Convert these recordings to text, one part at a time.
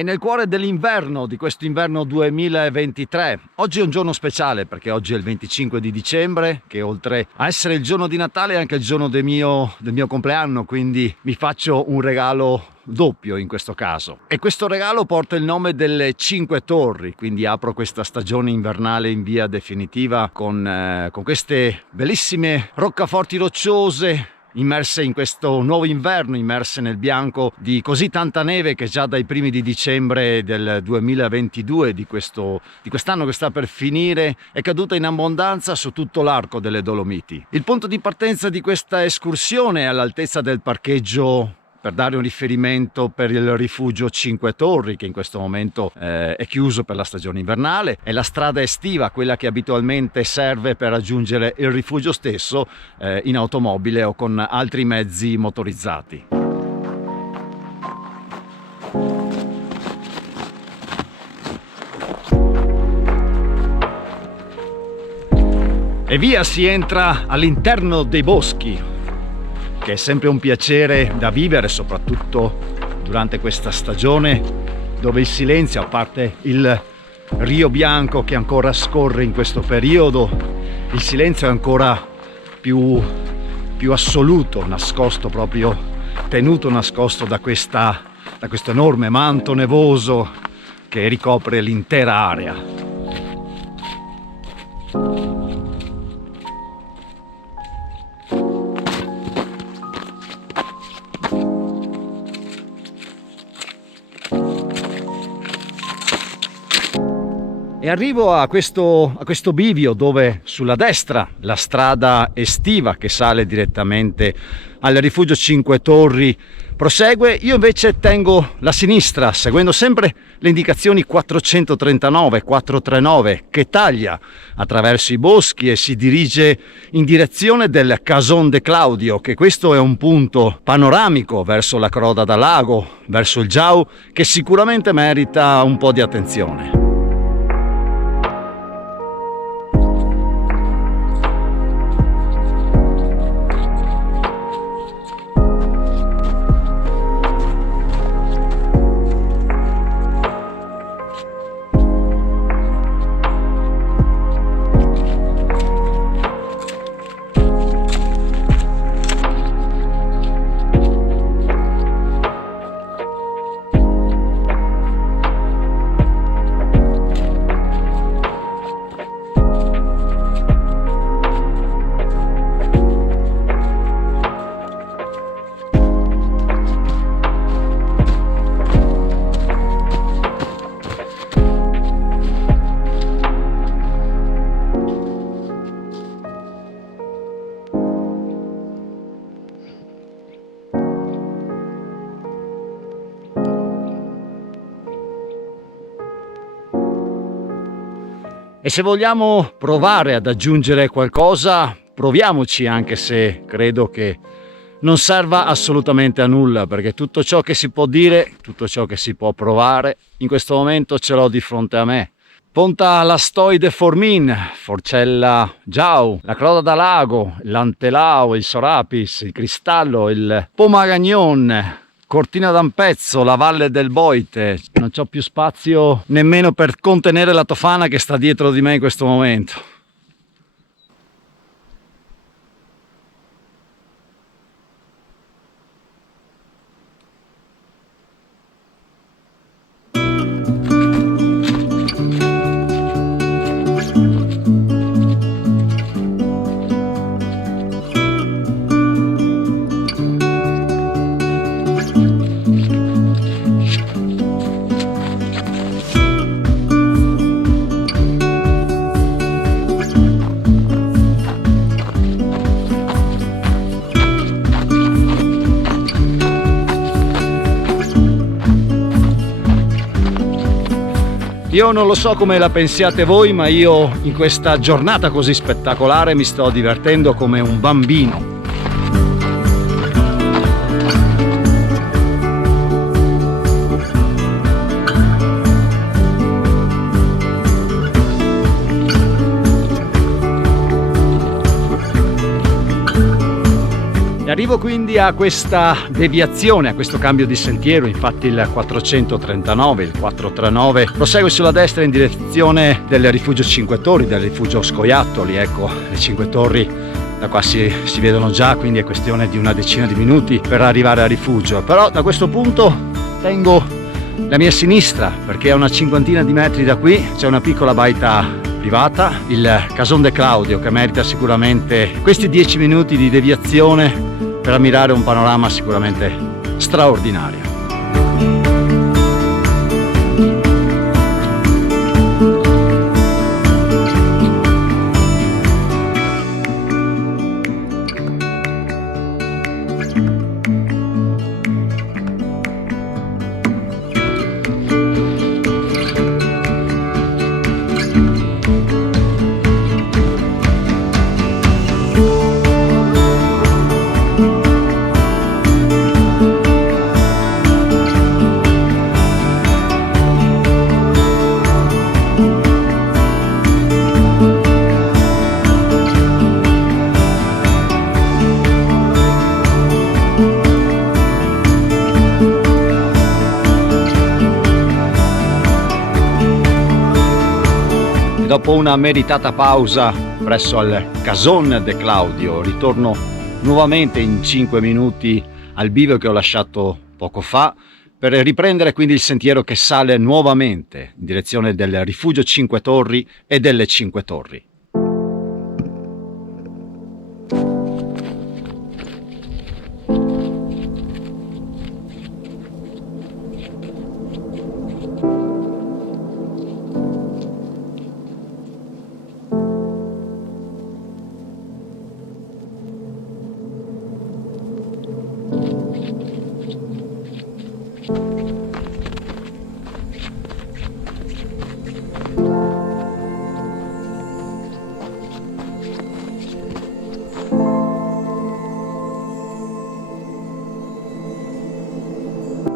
E nel cuore dell'inverno, di questo inverno 2023, oggi è un giorno speciale perché oggi è il 25 di dicembre, che oltre a essere il giorno di Natale è anche il giorno del mio compleanno, quindi mi faccio un regalo doppio in questo caso. E questo regalo porta il nome delle Cinque Torri, quindi apro questa stagione invernale in via definitiva con queste bellissime roccaforti rocciose, immerse in questo nuovo inverno, immerse nel bianco di così tanta neve che già dai primi di dicembre del 2022, di quest'anno che sta per finire, è caduta in abbondanza su tutto l'arco delle Dolomiti. Il punto di partenza di questa escursione è all'altezza del parcheggio, per dare un riferimento, per il rifugio Cinque Torri, che in questo momento è chiuso per la stagione invernale. È la strada estiva, quella che abitualmente serve per raggiungere il rifugio stesso in automobile o con altri mezzi motorizzati. E via si entra all'interno dei boschi, che è sempre un piacere da vivere, soprattutto durante questa stagione dove il silenzio, a parte il Rio Bianco che ancora scorre in questo periodo, il silenzio è ancora più assoluto, nascosto, proprio tenuto nascosto da questo enorme manto nevoso che ricopre l'intera area. E arrivo a questo bivio dove sulla destra la strada estiva che sale direttamente al rifugio Cinque Torri prosegue. Io invece tengo la sinistra, seguendo sempre le indicazioni 439 che taglia attraverso i boschi e si dirige in direzione del Cason de Claudio, che questo è un punto panoramico verso la Croda da Lago, verso il Giau, che sicuramente merita un po' di attenzione. E se vogliamo provare ad aggiungere qualcosa, proviamoci, anche se credo che non serva assolutamente a nulla, perché tutto ciò che si può dire, tutto ciò che si può provare, in questo momento ce l'ho di fronte a me. Ponta Lastoide Formin, Forcella Giau, la Croda da Lago, l'Antelao, il Sorapis, il Cristallo, il Pomagagnon, Cortina d'Ampezzo, la Valle del Boite. Non c'ho più spazio nemmeno per contenere la Tofana che sta dietro di me in questo momento. Io non lo so come la pensiate voi, ma io in questa giornata così spettacolare mi sto divertendo come un bambino. E arrivo quindi a questa deviazione, a questo cambio di sentiero. Infatti il 439, il 439 prosegue sulla destra in direzione del rifugio Cinque Torri, del rifugio Scoiattoli. Ecco, le Cinque Torri da qua si vedono già, quindi è questione di una decina di minuti per arrivare al rifugio. Però da questo punto tengo la mia sinistra, perché a una cinquantina di metri da qui c'è una piccola baita privata, il Cason de Claudio, che merita sicuramente questi 10 minuti di deviazione per ammirare un panorama sicuramente straordinario. Dopo una meritata pausa presso al Cason de Claudio, ritorno nuovamente in 5 minuti al bivio che ho lasciato poco fa, per riprendere quindi il sentiero che sale nuovamente in direzione del rifugio Cinque Torri e delle Cinque Torri.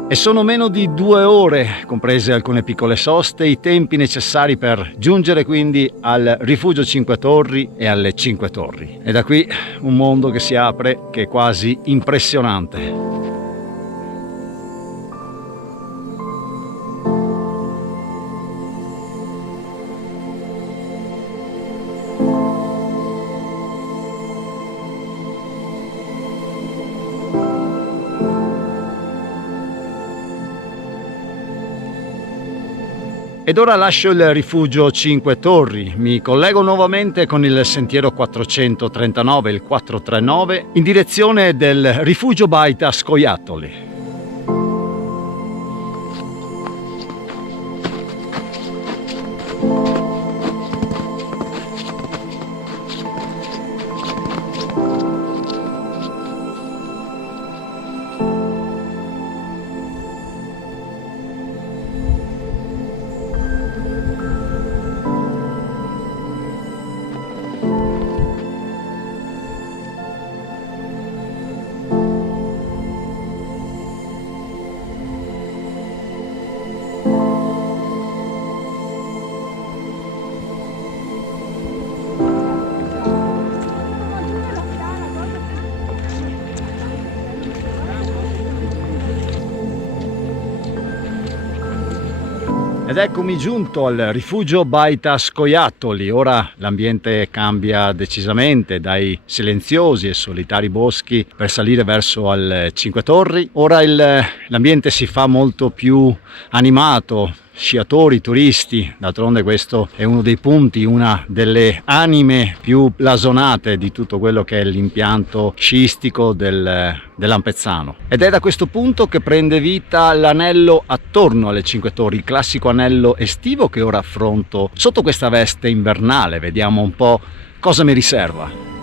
E sono meno di 2 ore, comprese alcune piccole soste, i tempi necessari per giungere quindi al rifugio Cinque Torri e alle Cinque Torri. E da qui un mondo che si apre che è quasi impressionante. Ed ora lascio il rifugio Cinque Torri, mi collego nuovamente con il sentiero 439, il 439, in direzione del rifugio baita Scoiattoli. Ed eccomi giunto al rifugio baita Scoiattoli. Ora l'ambiente cambia decisamente dai silenziosi e solitari boschi per salire verso al Cinque Torri. Ora l'ambiente si fa molto più animato, sciatori, turisti, d'altronde questo è uno dei punti, una delle anime più blasonate di tutto quello che è l'impianto sciistico dell'Ampezzano. Ed è da questo punto che prende vita l'anello attorno alle Cinque Torri, il classico anello estivo che ora affronto sotto questa veste invernale. Vediamo un po' cosa mi riserva.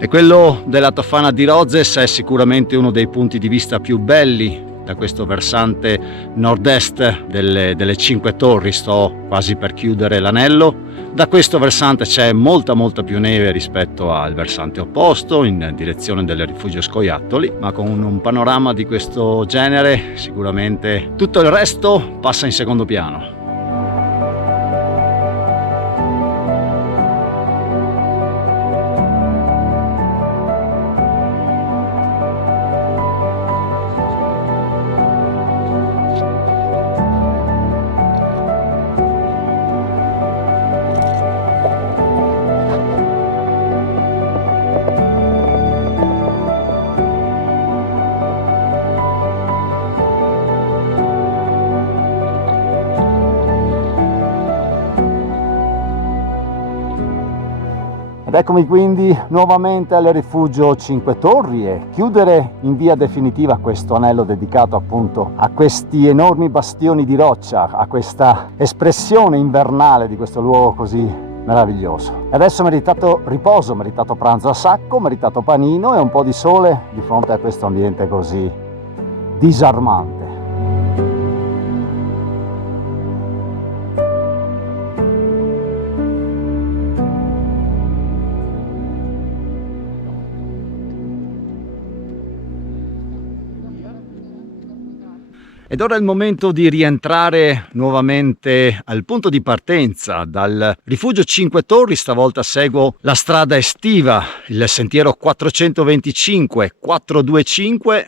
E quello della Tofana di Rozes è sicuramente uno dei punti di vista più belli da questo versante nord-est delle Cinque Torri. Sto quasi per chiudere l'anello. Da questo versante c'è molta più neve rispetto al versante opposto in direzione del rifugio Scoiattoli, ma con un panorama di questo genere sicuramente tutto il resto passa in secondo piano. Ed eccomi quindi nuovamente al rifugio Cinque Torri e chiudere in via definitiva questo anello dedicato appunto a questi enormi bastioni di roccia, a questa espressione invernale di questo luogo così meraviglioso. E adesso meritato riposo, meritato pranzo a sacco, meritato panino e un po' di sole di fronte a questo ambiente così disarmante. Ed ora è il momento di rientrare nuovamente al punto di partenza dal rifugio Cinque Torri. Stavolta seguo la strada estiva, il sentiero 425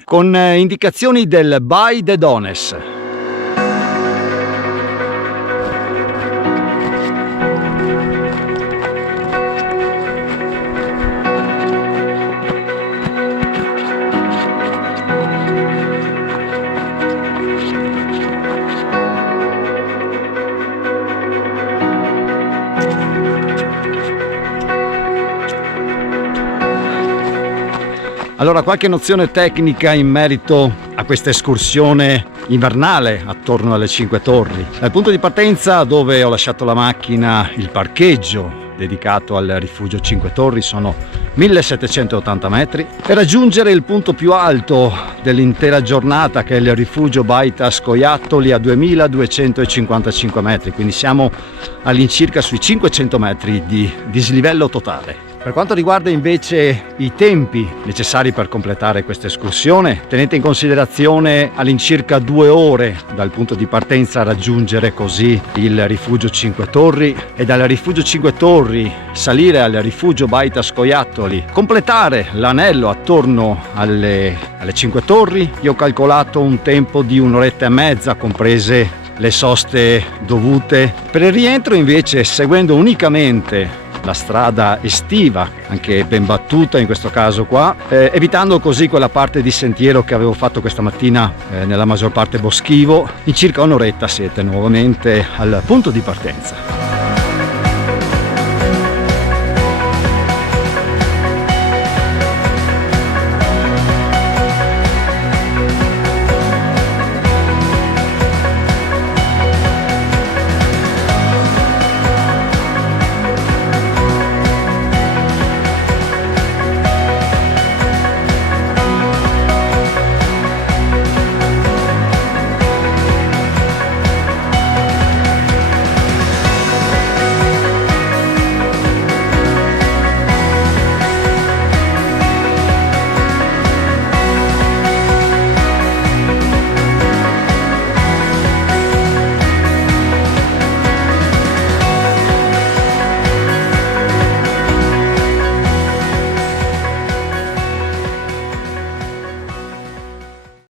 con indicazioni del Bay de Dones. Allora, qualche nozione tecnica in merito a questa escursione invernale attorno alle Cinque Torri. Dal punto di partenza, dove ho lasciato la macchina, il parcheggio dedicato al rifugio Cinque Torri sono 1780 metri. Per raggiungere il punto più alto dell'intera giornata, che è il rifugio Baita Scoiattoli, a 2255 metri, quindi siamo all'incirca sui 500 metri di dislivello totale. Per quanto riguarda invece i tempi necessari per completare questa escursione, tenete in considerazione all'incirca 2 ore dal punto di partenza a raggiungere così il rifugio Cinque Torri, e dal rifugio Cinque Torri salire al rifugio Baita Scoiattoli, completare l'anello attorno alle Cinque Torri. Io ho calcolato un tempo di 1 oretta e mezza, comprese le soste dovute. Per il rientro invece, seguendo unicamente la strada estiva, anche ben battuta in questo caso qua, evitando così quella parte di sentiero che avevo fatto questa mattina nella maggior parte boschivo, in circa un'oretta siete nuovamente al punto di partenza.